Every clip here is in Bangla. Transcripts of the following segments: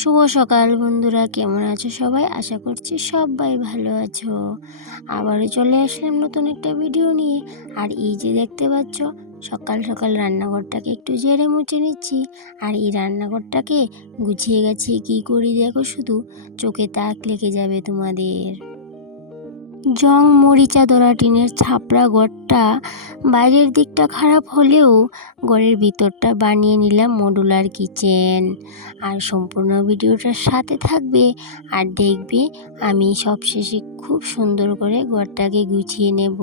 শুভ সকাল বন্ধুরা, কেমন আছো সবাই? আশা করছি সবাই ভালো আছো। আবারও চলে আসলাম নতুন একটা ভিডিও নিয়ে। আর এই যে দেখতে পাচ্ছ, সকাল সকাল রান্নাঘরটাকে একটু ঝেড়ে মুছে নিচ্ছি। আর এই রান্নাঘরটাকে গুছিয়ে গাছিয়ে কী করি দেখো, শুধু চোখে তাক লেগে যাবে তোমাদের। জং মরিচা ধরা টিনের ছাপড়া ঘরটা বাইরের দিকটা খারাপ হলেও ঘরের ভিতরটা বানিয়ে নিলাম মডুলার কিচেন। আর সম্পূর্ণ ভিডিওটার সাথে থাকবে আর দেখবে আমি সবশেষে খুব সুন্দর করে ঘরটাকে গুছিয়ে নেব।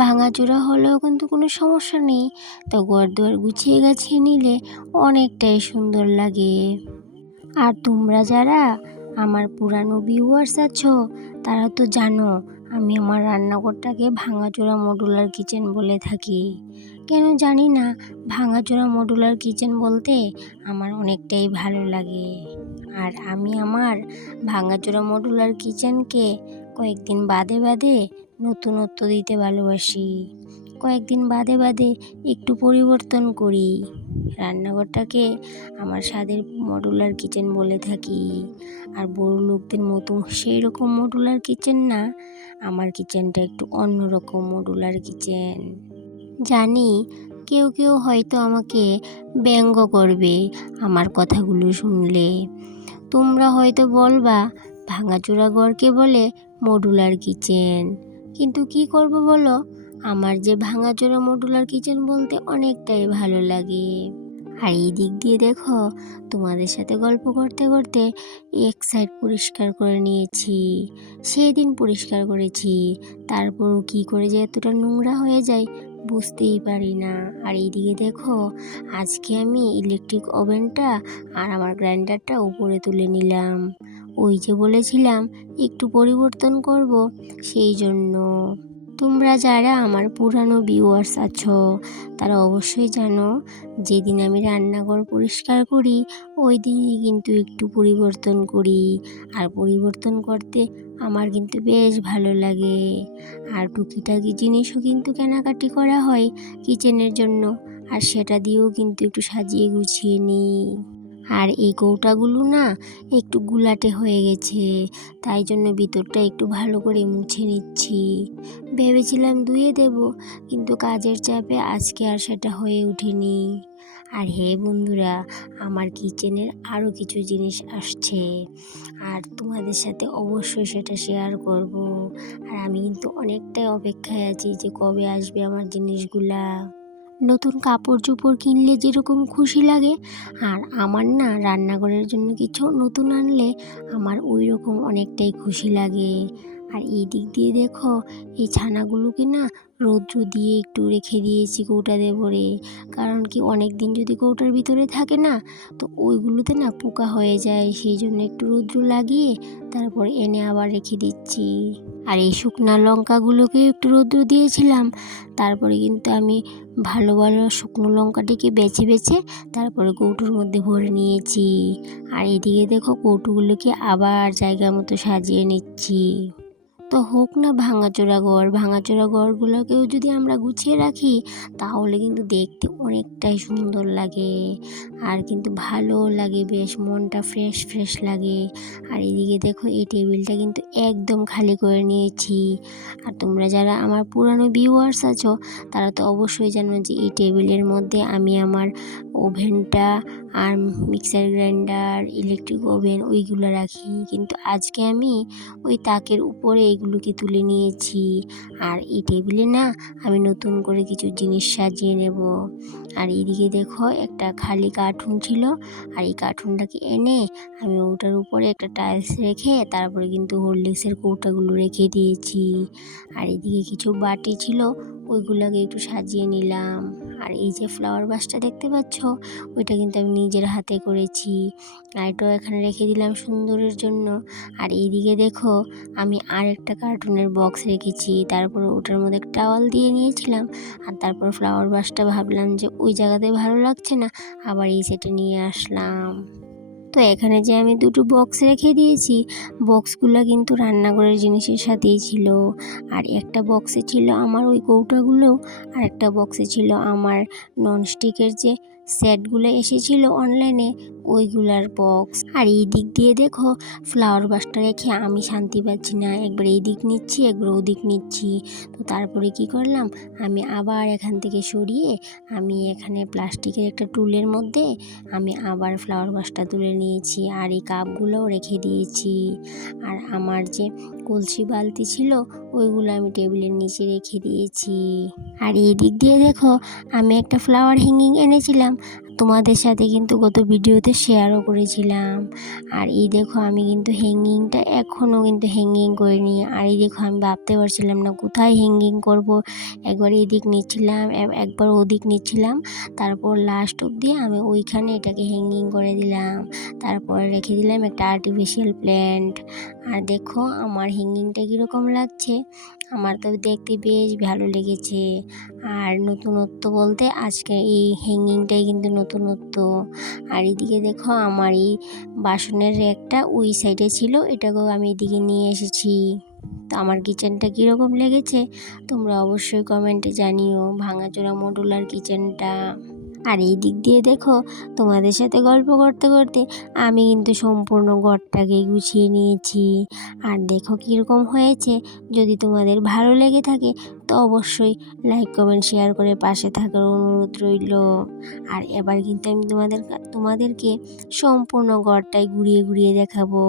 ভাঙাচোরা হলেও কিন্তু কোনো সমস্যা নেই, তো ঘর দুয়ার গুছিয়ে গাছিয়ে নিলে অনেকটাই সুন্দর লাগে। আর তোমরা যারা আমার পুরানো ভিউয়ার্স আছো, তারা তো জানো আমি আমার রান্নাঘরটাকে ভাঙাচোরা মডুলার কিচেন বলে থাকি। কেন জানি না, ভাঙাচোরা মডুলার কিচেন বলতে আমার অনেকটাই ভালো লাগে। আর আমি আমার ভাঙাচোরা মডুলার কিচেনকে কয়েকদিন বাদে বাদে নতুনত্ব দিতে ভালোবাসি। কয়েকদিন বাদে বাদে একটু পরিবর্তন করি। রান্নাঘরটাকে আমার স্বাদের মডুলার কিচেন বলে থাকি। আর বড় লোকদের মতো সেই রকম মডুলার কিচেন না, আমার কিচেনটা একটু অন্যরকম মডুলার কিচেন। জানি কেউ কেউ হয়তো আমাকে ব্যঙ্গ করবে আমার কথাগুলো শুনলে। তোমরা হয়তো বলবা ভাঙাচোরা ঘরকে বলে মডুলার কিচেন, কিন্তু কি করব বলো, আমার যে ভাঙাচোরা মডুলার কিচেন বলতে অনেকটাই ভালো লাগে। আর এই দিক দিয়ে দেখো, তোমাদের সাথে গল্প করতে করতে এক সাইড পরিষ্কার করে নিয়েছি। সেদিন পরিষ্কার করেছি, তারপরও কি করে যে এতটা নোংরা হয়ে যায় বুঝতেই পারি না। আর এইদিকে দেখো, আজকে আমি ইলেকট্রিক ওভেনটা আর আমার গ্রাইন্ডারটা উপরে তুলে নিলাম। ওই যে বলেছিলাম একটু পরিবর্তন করব, সেই জন্য। তোমরা যারা আমার পুরানো ভিউয়ার্স আছো, তারা অবশ্যই জানো যেদিন আমি রান্নাঘর পরিষ্কার করি ওই দিনই কিন্তু একটু পরিবর্তন করি। আর পরিবর্তন করতে আমার কিন্তু বেশ ভালো লাগে। আর টুকিটাকি জিনিসও কিন্তু কেনাকাটি করা হয় কিচেনের জন্য, আর সেটা দিয়েও কিন্তু একটু সাজিয়ে গুছিয়ে নিই। আর এই কৌটাগুলো না একটু গুলাটে হয়ে গেছে, তাই জন্য ভিতরটা একটু ভালো করে মুছে নিচ্ছি। ভেবেছিলাম ধুয়ে দেব, কিন্তু কাজের চাপে আজকে আর সেটা হয়ে ওঠেনি। আর হে বন্ধুরা, আমার কিচেনের আরও কিছু জিনিস আসছে, আর তোমাদের সাথে অবশ্যই সেটা শেয়ার করব। আর আমি কিন্তু অনেকটাই অপেক্ষায় আছি যে কবে আসবে আমার জিনিসগুলা। নতুন কাপড় চোপড় কিনলে যেরকম খুশি লাগে, আর আমার না রান্নাঘরের জন্য কিছু নতুন আনলে আমার ওই রকম অনেকটাই খুশি লাগে। আর এই দিক দিয়ে দেখো, এই ছানাগুলোকে না রৌদ্র দিয়ে একটু রেখে দিয়েছি কৌটাতে ভরে। কারণ কি, অনেক দিন যদি কৌটার ভিতরে থাকে না, তো ওইগুলোতে না পোকা হয়ে যায়, সেই জন্য একটু রৌদ্র লাগিয়ে তারপর এনে আবার রেখে দিচ্ছি। আর এই শুকনা লঙ্কাগুলোকে একটু রৌদ্র দিয়েছিলাম, তারপরে কিন্তু আমি ভালো ভালো শুকনো লঙ্কাটিকে বেছে বেছে তারপরে কৌটোর মধ্যে ভরে নিয়েছি। আর এদিকে দেখো, কৌটোগুলোকে আবার জায়গা মতো সাজিয়ে নিচ্ছি। তো হোক না ভাঙাচোরা ঘর, ভাঙাচোরা ঘরগুলোকেও যদি আমরা গুছিয়ে রাখি তাহলে কিন্তু দেখতে অনেকটাই সুন্দর লাগে। আর কিন্তু ভালোও লাগে, বেশ মনটা ফ্রেশ ফ্রেশ লাগে। আর এদিকে দেখো, এই টেবিলটা কিন্তু একদম খালি করে নিয়েছি। আর তোমরা যারা আমার পুরানো ভিউয়ার্স আছো, তারা তো অবশ্যই জানো যে এই টেবিলের মধ্যে আমি আমার ওভেনটা আর মিক্সার গ্রাইন্ডার, ইলেকট্রিক ওভেন ওইগুলো রাখি। কিন্তু আজকে আমি ওই তাকের উপরে এগুলোকে তুলে নিয়েছি। আর এই টেবিলে না আমি নতুন করে কিছু জিনিস সাজিয়ে নেব। আর এদিকে দেখো, একটা খালি কার্টুন ছিল, আর এই কার্টুনটাকে এনে আমি ওটার উপরে একটা টাইলস রেখে তারপরে কিন্তু হরলিক্সের কৌটাগুলো রেখে দিয়েছি। আর এদিকে কিছু বাটি ছিল, ওইগুলোকে একটু সাজিয়ে নিলাম। আর এই যে ফ্লাওয়ার ভাসটা দেখতে পাচ্ছ, ওইটা কিন্তু আমি নিজের হাতে করেছি। আর এটাও এখানে রেখে দিলাম সুন্দরের জন্য। আর এইদিকে দেখো, আমি আর একটা কার্টুনের বক্স রেখেছি, তারপরে ওটার মধ্যে একটা টাওয়াল দিয়ে নিয়েছিলাম। আর তারপর ফ্লাওয়ার ভাসটা ভাবলাম যে ওই জায়গাতে ভালো লাগছে না, আবার এই সেটে নিয়ে আসলাম। তো এখানে যে আমি দুটো বক্স রেখে দিয়েছি, বক্সগুলো কিন্তু রান্নাঘরের জিনিসের সাথেই ছিল। আর একটা বক্সে ছিল আমার ওই কৌটাগুলো, আর একটা বক্সে ছিল আমার ননস্টিকের যে সেটগুলো এসেছিল অনলাইনে, ওইগুলার বক্স। আর এই দিক দিয়ে দেখো ফ্লাওয়ার বাসটা রেখে আমি শান্তি পাচ্ছি না, একবার এই দিক নিচ্ছি একবার ওদিক নিচ্ছি। তো তারপরে কি করলাম, আমি আবার এখান থেকে সরিয়ে আমি এখানে প্লাস্টিকের একটা টুলের মধ্যে আমি আবার ফ্লাওয়ার বাসটা তুলে নিয়েছি, আর এই কাপগুলোও রেখে দিয়েছি। আর আমার যে কলসি বালতি ছিল ওইগুলো আমি টেবিলের নিচে রেখে দিয়েছি। আর এই দিক দিয়ে দেখো আমি একটা ফ্লাওয়ার হ্যাঙ্গিং এনেছিলাম, তোমাদের সাথে কিন্তু গত ভিডিওতে শেয়ারও করেছিলাম। আর এই দেখো আমি কিন্তু হ্যাঙ্গিংটা এখনও কিন্তু হ্যাঙ্গিং করিনি। আর এই দেখো আমি ভাবতে পারছিলাম না কোথায় হ্যাঙ্গিং করব, একবার এদিক নিচ্ছিলাম একবার ওদিক নিচ্ছিলাম, তারপর লাস্ট অবধি আমি ওইখানে এটাকে হ্যাঙ্গিং করে দিলাম। তারপর রেখে দিলাম একটা আর্টিফিশিয়াল প্ল্যান্ট। আর দেখো আমার হ্যাঙ্গিংটা কীরকম লাগছে, আমার তো দেখতে বেশ ভালো লেগেছে। আর নতুনত্ব বলতে আজকে এই হ্যাঙ্গিংটাই কিন্তু নতুনত্ব। আর এদিকে দেখো আমার এই বাসনের র্যাকটা ওই সাইডে ছিল, এটাকেও আমি এদিকে নিয়ে এসেছি। তো আমার কিচেনটা কীরকম লেগেছে তোমরা অবশ্যই কমেন্টে জানিও, ভাঙাচোরা মডুলার কিচেনটা। আর এই দিক দিয়ে দেখো তোমাদের সাথে গল্প করতে করতে আমি কিন্তু সম্পূর্ণ ঘরটাকে গুছিয়ে নিয়েছি। আর দেখো কীরকম হয়েছে, যদি তোমাদের ভালো লেগে থাকে তো অবশ্যই লাইক কমেন্ট শেয়ার করে পাশে থাকার অনুরোধ রইল। আর এবার কিন্তু আমি তোমাদেরকে সম্পূর্ণ ঘরটাই ঘুরিয়ে ঘুরিয়ে দেখাবো।